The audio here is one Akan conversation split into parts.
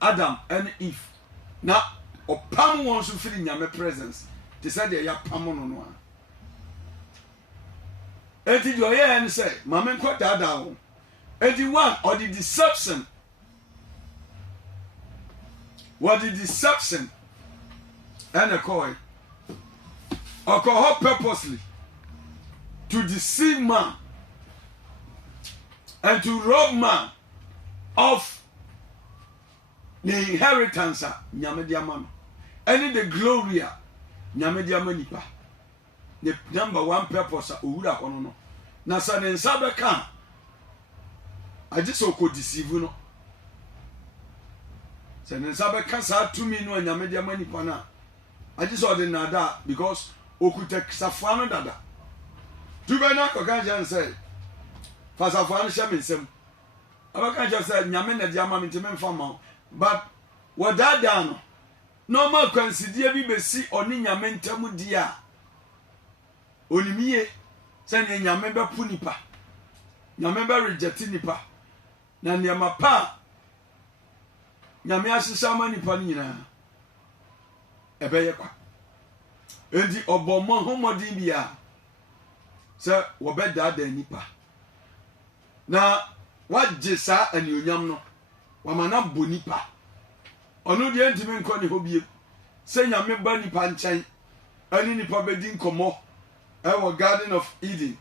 Adam and Eve. Na opam won so firi nyame presence. They said they ya pam no no. Enti do ye en say mama nko dada wo. Enti one or the deception. What the deception and a coin alcohol purposely to deceive man and to rob man of the inheritance nyame dia ma no any the glory nyame dia ma nipa the number one purpose owura hono no na sa ne nsa be kan age so ko deceive no se ne nsa be kan sa tumi no nyame dia ma nipa na age so de nada because okuta safano dada tubena ko kan jan say fa safano sha me nsem abaka jan say nyame na dia ma me nteme mfa ma but wadada no normal consider bi besi oni nyame ntamu dia onimiye se ne nyame be pu nipa nyame be reject nipa na niama pa nyame asisa ma nipa ni nyina ebeye kwa endi obomo homodin bia se wo be dada nipa na wagye sa anionyam no wamana bonipa ono de ntimi nko ne hobie se nyame ba nipa nkyɛn ani nipa bedi nkomo ewo Garden of Eden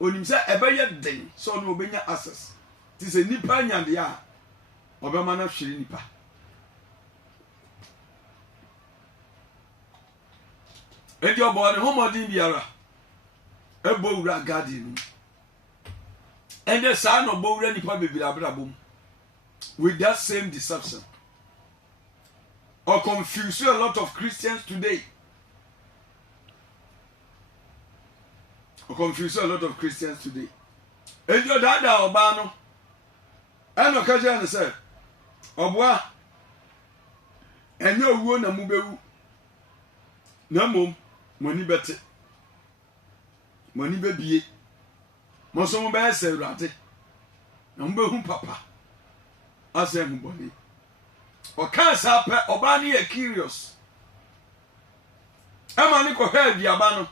onim se ebeye den so no obenya access ti se nipa nyande a obema na hwere nipa edi obo ne homodin biara ebo wura garden ende sa no bo wura nipa bebira brabom with that same deception or confuse a lot of Christians today. Or confuse a lot of Christians today. And your dada obano and no kaja say obwa and your won na mubewu na mom money bete money bebie mo so mo be se urate na mbehu papa asem boni o cancer pe oba na ye curious ama ni ko hwe diaba no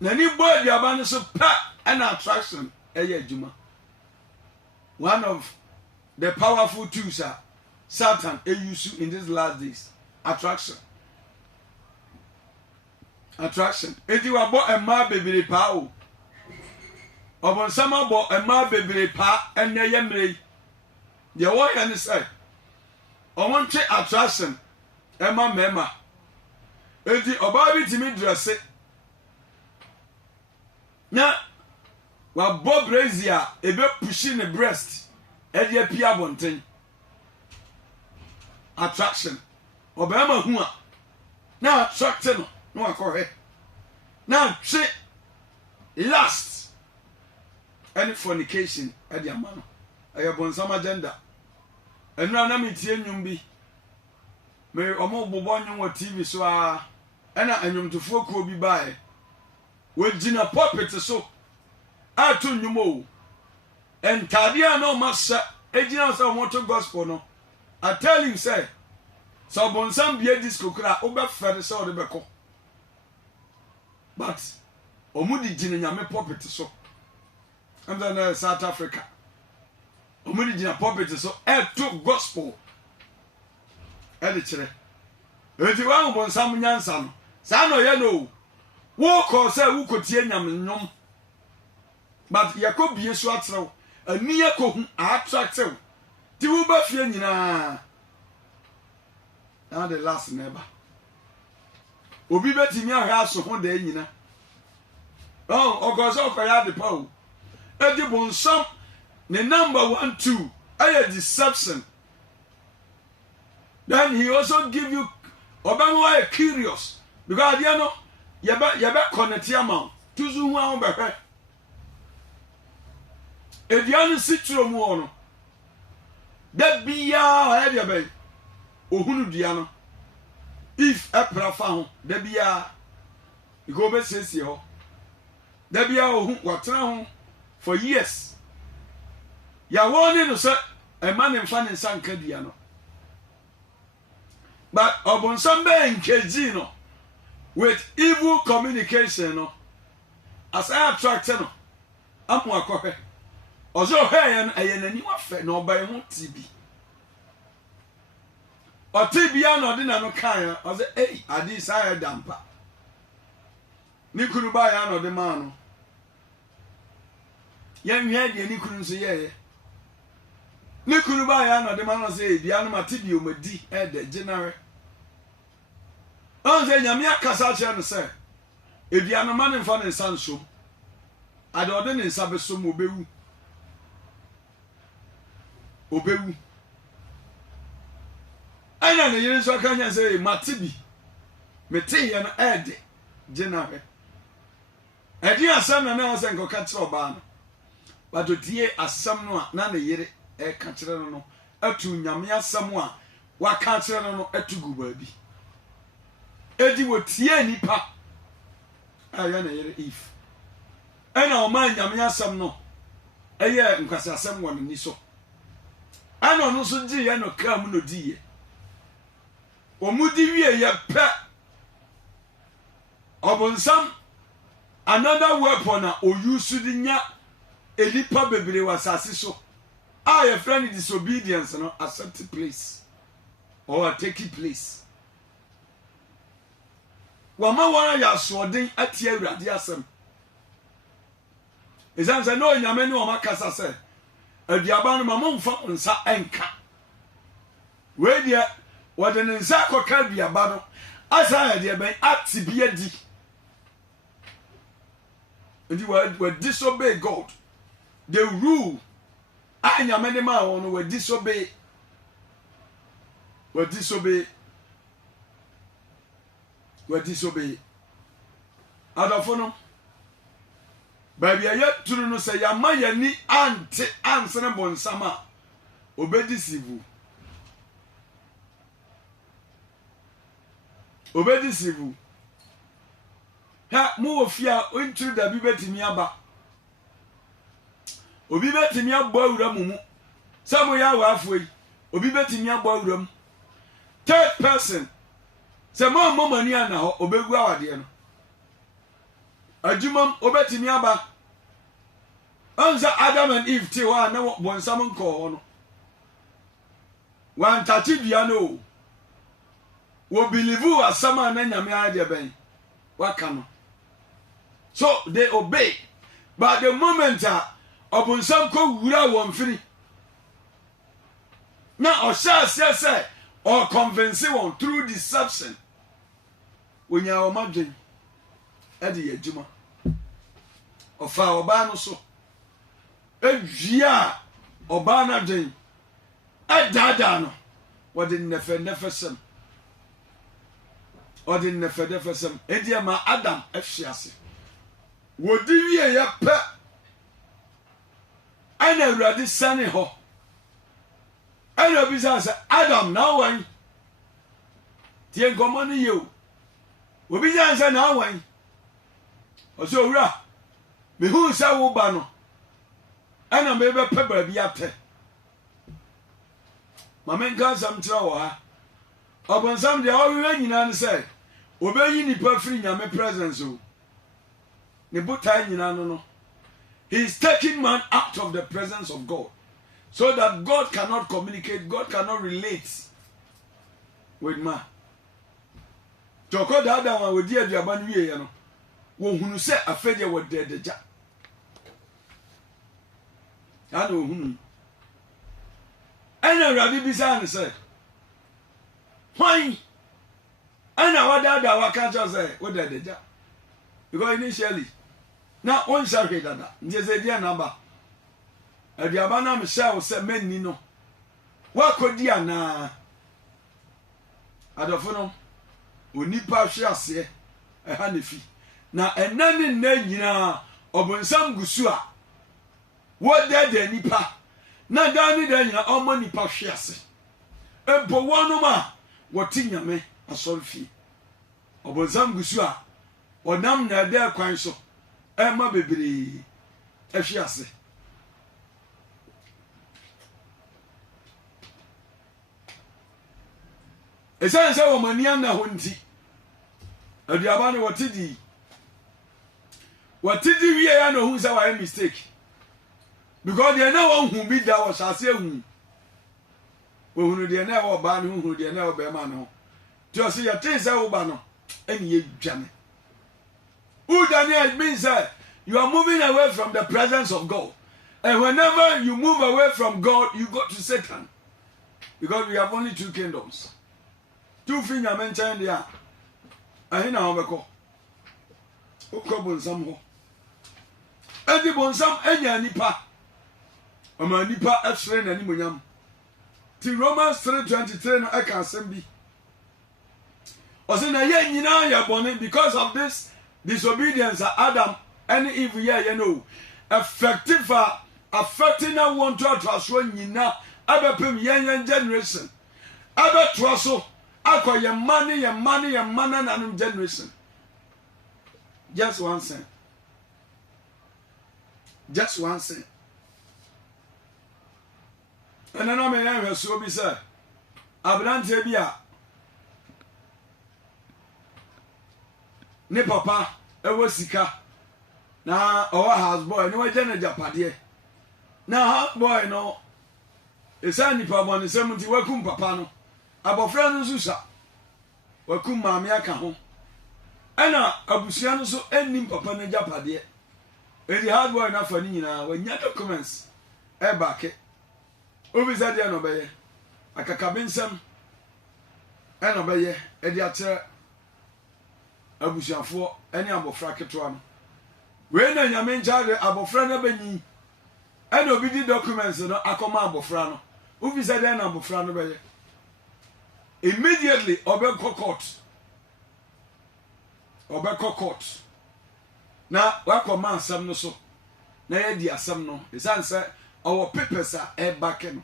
na ni bo diaba no so pa an attraction eye adwuma one of the powerful tools Satan use in these last days attraction enti wa bo ema bebere pa o obon sama bo ema bebere pa enne yemre de wo ya ne say omontwe attraction ema mema enti oba bi timi dress na wa bo brazier ebe pushing the breast e de apia bonten attraction obema hu a na attract no akọhẹ na twe last any fornication at the amano ayabon some agenda enura na metie nwum bi me omo bobo nwum wa TV so a na anwumtofo ko bi bae wagina pulpit so atu nwum o entade a no masa egina so moto gospel no I tell you say so bon sam bia disco kra obefere so de beko but omudi jina nyame pulpit so I'm in South Africa omudi jina pulpit so to gospel e chere enti wan bon sam nyansa no sa no ye no wo ko say wo kotie nyam nyom but yakobie so atrew ani yakohu attractive ti wo ba fie nyina now the last neighbor obi betimi ahwa so ho da nyina ogozo okoya de pa o edi bonsam the number 1 2 aya deception then he also give you obama curious because you know you be connect amount tuzu hu ahun behwe edianu sitro mu ono da bia ha dia be ohunu dia no if epra fa ho da bia go be sesi ho da bia ohun watra ho for years ya woni no se a man in fan and San Cadiano. But Obonsam be engaging no with evil communication no. As I attract no. Amu akope. Ozo heyan ayenani wafe na obaye ho TB. O TB ya no de na no kan o say eh adi sa dampa. Ni kunu ba ya no de ma no. Yan hwe de ni kunu so ye. Ni kunu ba ya no de ma no say bia no ma TB o madi e de general. On say nyame akasa che no say e bia no ma ne mfa ne nsan so. Ade ode ne nsa be so mo bewu. Obewu. Anya ne yiri so kan yan say matibi. Mete ye no ede general. Edi asam na na ose nkoka kire oba no. But odie asam no a na ne yiri e ka kire no no atu nyame asam a wa ka kire no no atugu baabi. Edi wotie nipa. Aya na yiri if. Ena o man nyame asam no eye nkwasa asam wo ni so. Ana no so ji ye no ka mu no di ye. O mu di wie ye pe. Obonsam another weapon a o use di nya elipa bebere wasase so. Ah your friend disobedience no accept place or take place. Wama wana ya soden atie awurade asem. Ezan say no nyame ne o makasa say aduaba no mama mfa nsa enka. We dia wode ne nsa koka aduaba no asa ya dia ben atibia di. And you disobey God. The rule. I nyame ne ma won we disobey. We disobey. We disobey. Adofo baby aye turu no say ya ma ya ni ante ansene bonsama obedisivu. Obedisivu. Ha mu ofia onturu da bi betimi aba. Obi betimi abo awura mumu. Sabo ya wa afoi. Obi betimi abo awura mu. Third person. Se mo mani ana ho obegu awade no. Ajumam obetimi aba. Anza Adam and Eve ti wa na bonsam nko ho no. Wan tachi bia no. Wo believe asama na nyame ade ben. Waka no. So they obey. But the moment obonsam ko wura won firi. Now osha say or convince one through deception. When you are madwen e de adwuma. Ofa oba no so. Ewia oba na dwen. E dada no. What did nefe or the nefedefesem ediama Adam efsiase wodi wie ye pe ana awurade sane ho ana bisa se Adam na wan tie gomo ne ye obi jan se na wan o so wura me hu se wo ba no ana me be pe ba bi ate mamen ga sam tira wo ha obonsam de o wi nyina ne se obeyi nipa free nyame presence o ne botai nyina no he is taking man out of the presence of God so that God cannot communicate, God cannot relate with man. Joko da wa we di aduaba no wie no wo hunu se afede wo dedeja ana wo hunu ana rabi bisa ne se why ana wadada wakacha say wo dedeja because initially na on share dada njeze dia namba aduaba na me share say menni no wakodi ana adofo no onipa hwe ase ha ne fi na enani na nyina obonsam gusu a wo dede nipa na dani da nyina omo nipa hwe ase empo wono ma woti nyame asorfi obonsam gusu a onam na de kwan so ema bebere ehwe ase esan se wo mania na ho nti aduaba ne wotidi wie ya no hu se wa mistake because they na won hu bi da wo sase hu wo hunu de na wo ba ne hu de na wo be ma no ti o se ya tin se wo ba no eni ye dwane who Daniel means that you are moving away from the presence of God. And whenever you move away from God, you go to Satan. Because we have only two kingdoms. Two things I mentioned there. I hear now Beko. Oko bonsam ho. Edi bonsam enya nipa. Ama nipa afre na nimonyam. Ti Romans 3:23 no eka asem bi. Ose na ye nyina ya bone because of this disobedience Adam and Eve you know affecting na want to transfer nyina abepem yen generation abetroso akọ ye money na generation just one cent and na me na so bi say abrante bi a ne papa ewo sika na owa house boy ni waje na japade na house boy no esa ni papa ni semuti wakum papa no abofra no susa wakum maame aka ho ana abusua no so ennim papa na japade edi house boy na fa ni nyina wanya documents e baake obisa de no beye akakabensem e no beye edi akyere abusuafo ene abofra ketoa no we na nyame nchaade abofra na banyi ene obi di documents no akoma abofra no ufisa de na abofra no beye immediately obekọ court na wakoma asam no so na ye di asam no esanse owo papers a e back no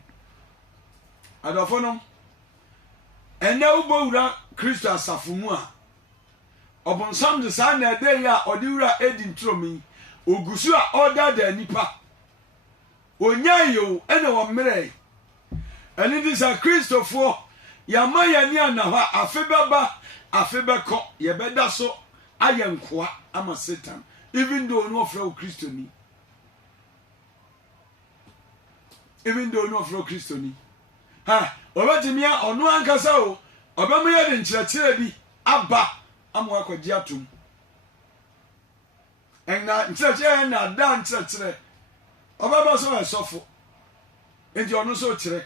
adofo no ene ubowura Kristo asafo mu a obonsam de sa na ede ya odiwura edi ntromi ogusu a order da nipa onyayo ene wo mmerey ene dis a Christopher yamaya ni anahwa afebaba afebeko yebeda so ayenkoa ama Satan even though no offer Christo ni ha obatimia onu ankasa o obamya de nkyerɛkyerɛ bi aba amwa kwaji atum enna nkyerɛkyerɛ na da nkyerɛkyerɛ obaba so esofo enti onu so kyerɛ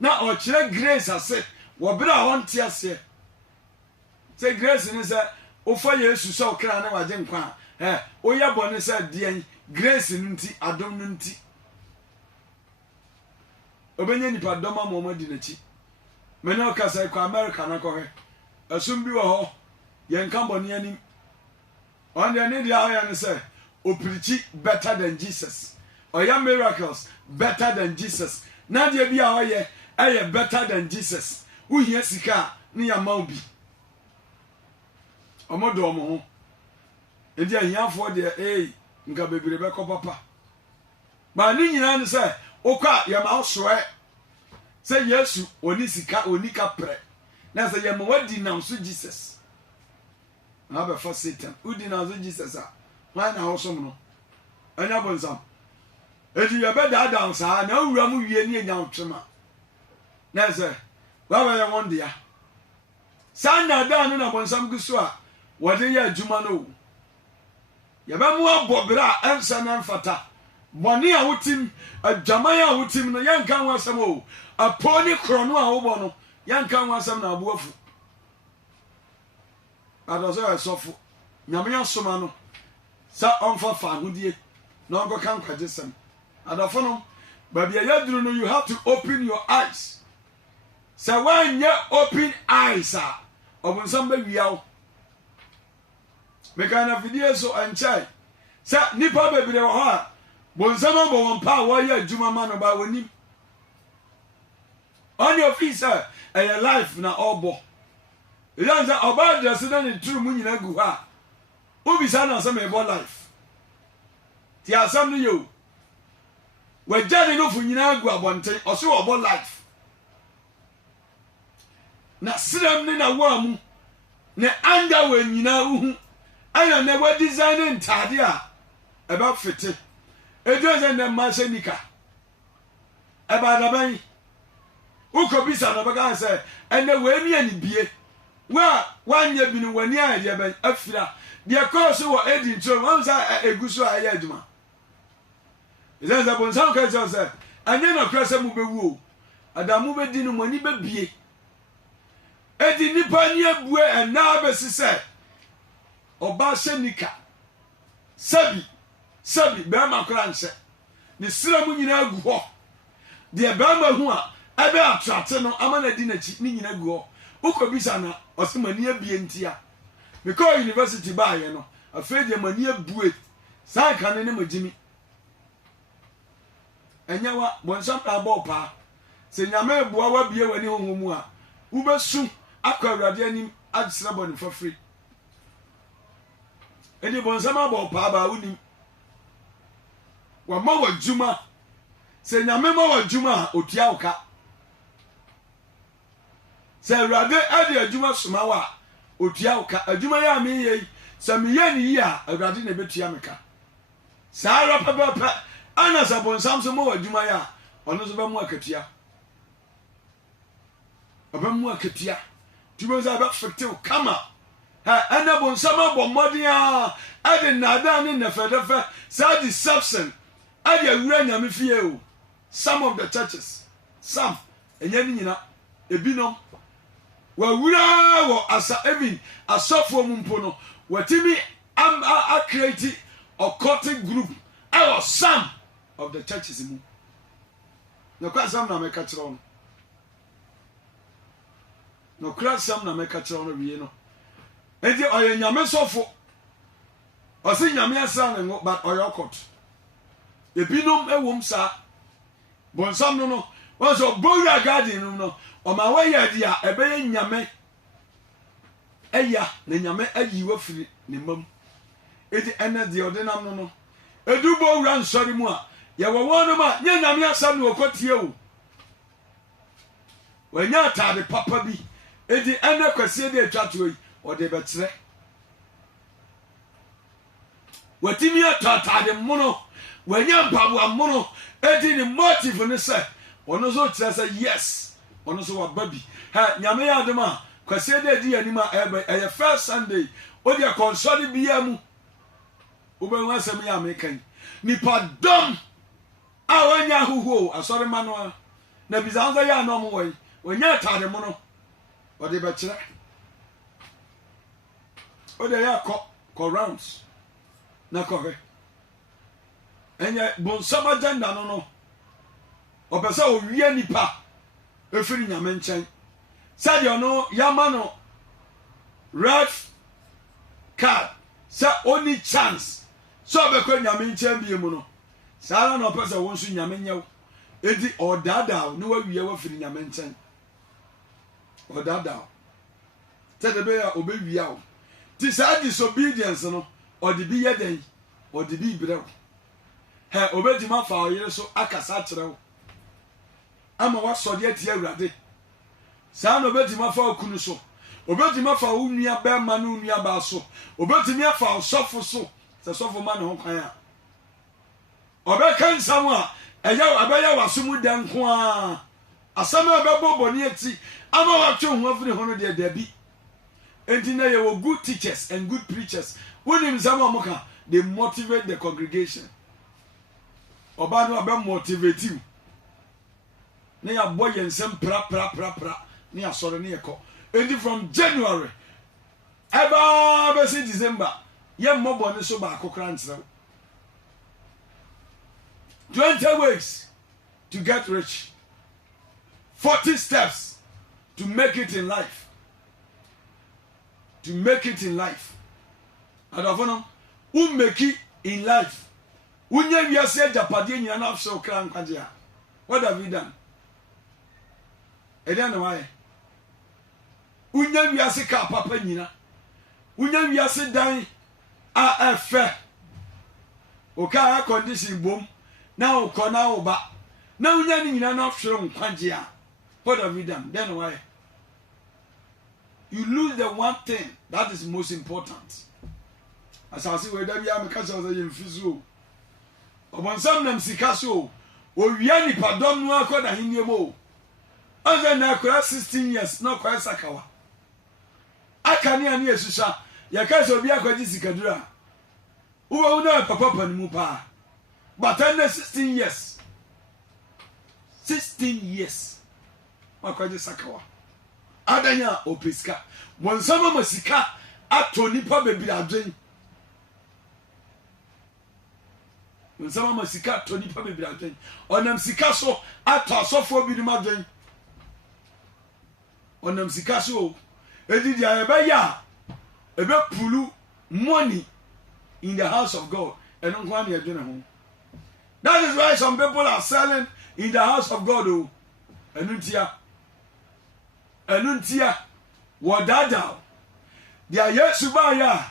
na o kyerɛ grace ase wo bra wonte ase se grace ni se ofa Yesu so kra na waje nkwa oya bone se de grace nti adom nti obenye nipa doma Muhammad nachi mene okasa kwa America na kohe asum bi wo ho yen kan bone ani on the need ya ne say o preach better than Jesus oya miracles better than Jesus na de bi a oye better than Jesus wo hia sika ni ya maw bi omodo omo ho edi ahiafo de nka bebere be ko papa ba ni nyina ne say okwa yama osoe say Yesu oni sika oni kapre na say yama wadi nam so Jesus na be for Satan udi na so Jesus a why na hosom no anya bonsam edi ya be da down sa na wura mu wie ni enya ntwema na say wa ba ya won dia san na da no na bonsam guso a wode ya adwuma no ya ba mu abobra ansa na mfata boni a wotim adwaman a wotim no yanka wasam o aponi krono a wobo no yanka wasam na aboafu adozo esofo nyame asoma no sa onfa fa hodie na onko kan kwajesem adofo no ba bia yaduru no you have to open your eyes sa wanya open eyes a obunsam ba wiawo mekana video so anchai sa nipa bebire wo ha bonsama bo won pa wo ya adwuma ma no ba woni on your feet sir your life na obo ilanza oba dress na ni true mu nyina gu ha obi sa na some ebo life ti asam no yo wajani no fu nyina gu abonten oso obo life na sram ne na wa mu ne anga wa nyina uhu ana na wa design ntade a eba fete edoze na ma shenika eba da ban ukobisa na baka se ene we mi ani bie wa nya bi no wani a de ban afira de course wo edi ntro wan sa eguso a ya aduma izenza bon sam ka se anya na krasa mu bewu o adamu be di no mani be bie edi nipa ni abue ena abesi se oba shenika sabi be ma kra nse ni sira mu nyina agu ho de be ma hu a ebe atrate no amana di na chi ni nyina agu ho ukobisa na osimani abie ntia because university ba ye no afeje mani abue san kan ne magimi enyawa bonsam aba pa se nyame bua wa bie wani honhomu a ubesu akwa awurade anim agisra boni for free eni bonsam aba pa ba unim wa ma wa juma se nyame ma wa juma otua uka se awurade ade adwuma soma wa otua uka adwuma ya me yi se me ye ni yi a awurade na betua meka saara papa ana sabon samso mo adwuma ya ono so ba mu akatua abamu akatua tubo za ba fete kama ha ana bon sama bo modia ade nada ne nefedefe sa deception ade awura nyame fie o some of the churches some enya ni nyina ebinom wa wura wo asa even asofo mu mpo no watimi a create a cultic group or some of the churches mu no kwa sam na meka kire ono no kwa sam na meka kire ono wie no enti oye nyame sofo osi nyame asa na ngo but oye okot ebinom ewom sa bonsam no no onso bowra garden no o ma wa ya dia ebe nyame eya na nyame ayi wa firi ne mam edi ena de odinam no no edu bowra nsori mu a ye wo wono ma nye nyame asa no okotie o wanya atade papa bi edi ena kwase de atwato yi o de betre watimi atade mono wanya mpabu amono edi ni motive ne se ono so tira se yes ono so wa babi ha nyame ya adema kwase de di anima eye first Sunday odi a console bia mu obenwa asem ya mekan nipa dom a wanya huhu asore mano na bizanza ya no mo won wanya tade mo no odi be kire odi ya ko rounds na ko he enye bon sama janda no opese o wie nipa efiri nyame nchen said no yamano red card sa only chance so be ko nyame nchen bie mu no sara no opese won so nyame nyew edi odada no wa wie wa firi nyame nchen odada said be ya obewie awo ti sa disobedience no odi bi yeden odi bi brew he obedima fa oyere so akasa kirew ama wa sode atia awurade sa no obedima fa okunu so obedima fa unua ba ma no unua ba so obedima fa osofo so se sofo ma no kwan a obeka nsam a eya abeya wasomu dan ko a asama bebo boni ati ama wa twe ho afiri ho no de dabi enti na ye wo good teachers and good preachers wonim sama moka they motivate the congregation oba no be motivate you na ya boy ensem pra na ya soro na ye ko enti from January eba be see December ye mmobo ne so ba akokra ntsere 20 ways to get rich 40 steps to make it in life adofono make it in life unya wiase japade nyina na afso kra nkwaje a what have you done edian why unya wiase ka papa nyina unya wiase dan a efe o ka condition bom na o ko na o ba na unya ni nyina na afso nkwaje a what have you done then why you lose the one thing that is most important. As I say, whether we are because of the infizu, or when some them sikaso, or we are nipa don't know how to him. Other than 16 years, not quite Sakawa. I can't hear Susha, Yakaso be a Kadura. Who will know Papa and Mupa? But under 16 years. 16 years. Makwaji Sakawa. Adanya Opiska. When some masika at Tony Papa be a drink. When some masika Tony Papa be a drink. On them Sikaso at Tosso be the madrin. On them Sikaso. Edid ya ebe pulu money in the house of God. And don't want to do home. That is why some people are selling in the house of God. Oh, enuntia, wadada. They are yet subaya.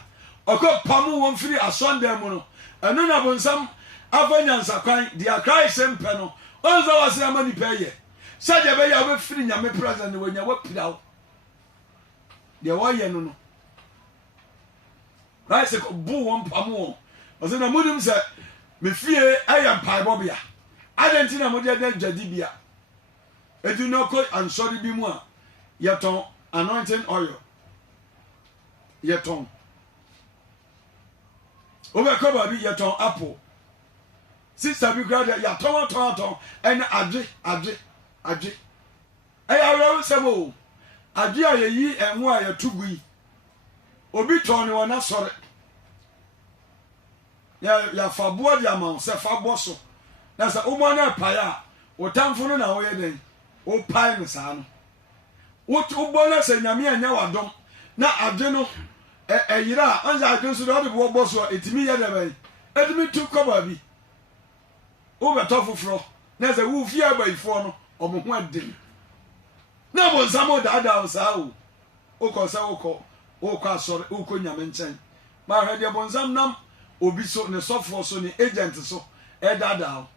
Oko pamu one free a Sunday mono. And none of some Avanyans are crying. They are crying same panel. Also, was their money pay. Said the way I will free your present when you work it out. They are why no. Right, so boo one pamu. I said, the Muslim said, me fear I am Pibobia. I don't think I'm going to Jadibia. I do not call and sorry be more. Yaton anointing oil. Yaton. Overcover be yaton apple. Sister be glad that yaton and adri. I already said, Adria ye and why a tugui. Obi Tony or not sorry. Ya fabo dia man se fabo so na se o mo na paya o tamfo no na wo ye den o pai no sa no wo to bo na se nyame anya wadom na ade no yira anja ade so do bo bo so etimi ye de bai etimi tu koba bi o be to foforo na se wo fi abaifo no o mo ho ade na bo nsamo da o sa o ko se o ko asore o ko nyame nchen ma hwe de bo nsam nam obi so ne sofo so ne agent so edada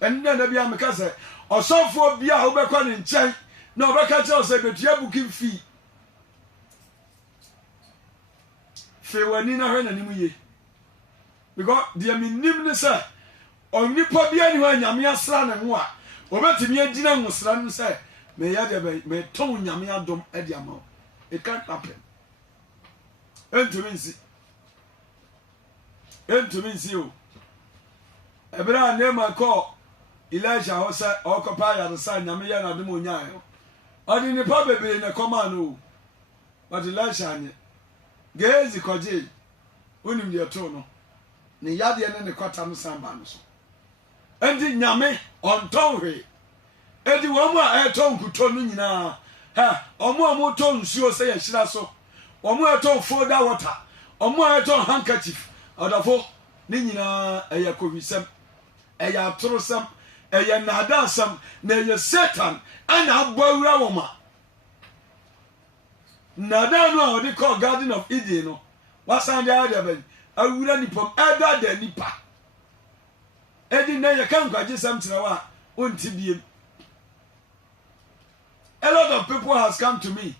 en na bia me ka se osofo bia wo be kwa ne nchen na obeka che o se betua booking fee fe wani na hwe na nimu ye because dia me nim ne se onipa bia ni ho anyame asra ne ho a obetimi agina nwosra no se me ya de be me ton nyame adom e dia ma it can't happen entuminsi you. Ebra nema call Elijah Hosa occupy the sign Yamia na Demonia. Or in the probably in a command, but Elijah Gazy Koji Unim your tono. Ni Yadian and the Cotam Sambanos. And in Yame on Tongue. Eddie Wama air tongue could turn na. Ha, or more tongue, sure say a shilaso. Or more tongue for that water. Or more tongue handkerchief. Odafo ni nyina eya kowisem eya atorosem eya nadasem na eya Satan ana abawura woma nada no a odi call Garden of Eden no wasan dia dia ben awura nipom eda da nipa edi na ya kan kwaje sam tirawa onti biem. A lot of people has come to me